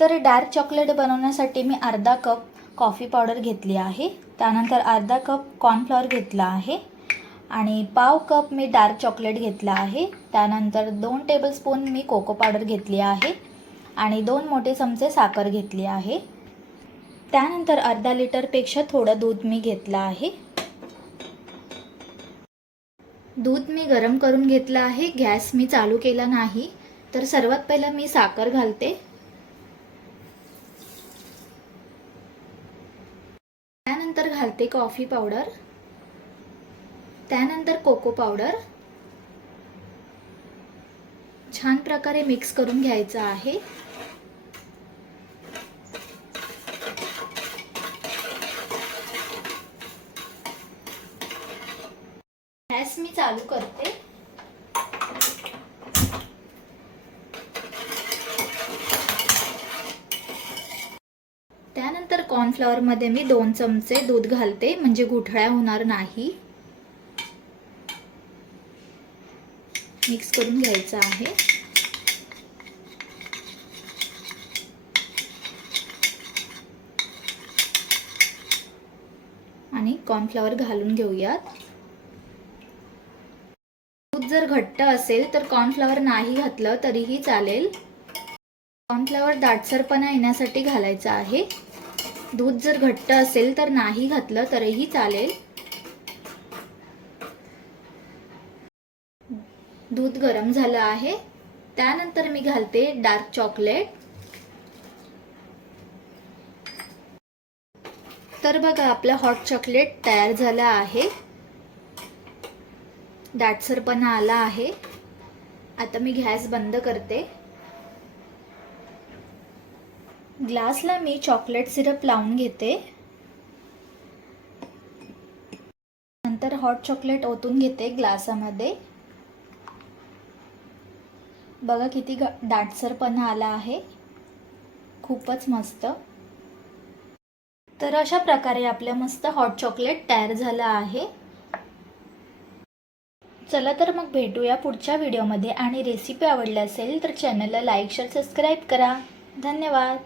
तर dark chocolate बनवण्यासाठी मी अर्धा कप कॉफी पावडर घेतली आहे. त्यानंतर अर्धा कप कॉर्नफ्लॉवर घेतला आहे. आणि पाव कप मी डार्क चॉकलेट घेतला आहे. त्यानंतर दोन टेबलस्पून मी कोको पावडर घेतली आहे. आणि दोन मोठे चमचे साखर घेतली आहे. त्यानंतर अर्धा लिटरपेक्षा थोडं दूध मी घेतलं आहे. दूध मी गरम करून घेतलं आहे. गॅस मी चालू केला नाही. तर सर्वात पहिलं मी साखर घालते. त्यानंतर घालते कॉफी पावडर त्यानंतर कोको पावडर छान प्रकारे मिक्स करून घ्यायचं आहे. गॅस मी चालू करते त्यानंतर कॉर्नफ्लॉवरमध्ये मी दोन चमचे दूध घालते म्हणजे गुठळ्या होणार नाही. मिक्स करून घ्यायचं आहे. आणि कॉर्नफ्लॉवर घालून घेऊयात. दूध जर घट्ट असेल तर कॉर्नफ्लॉवर नाही घातलं तरीही चालेल. कॉर्नफ्लॉवर दाटसरपणा येण्यासाठी घालायचं आहे. दूध जर घट्ट असेल तर नाही घातलं तरीही चालेल. दूध गरम झालं आहे. त्यानंतर मी घालते डार्क चॉकलेट. तर बघा आपलं हॉट चॉकलेट तयार झालं आहे. दाटसरपणा आला आहे. आता मी गॅस बंद करते. ग्लासला मी चॉकलेट सिरप लावून घेते. नंतर हॉट चॉकलेट ओतून घेते ग्लासामध्ये. बघा किती ग दाटसरपणा आला आहे. खूपच मस्त. तर अशा प्रकारे आपलं मस्त हॉट चॉकलेट तयार झालं आहे. चला तर मग भेटूया पुढच्या व्हिडिओमध्ये आणि रेसिपी आवडली असेल तर चॅनलला लाईक शेअर सबस्क्राईब करा. धन्यवाद.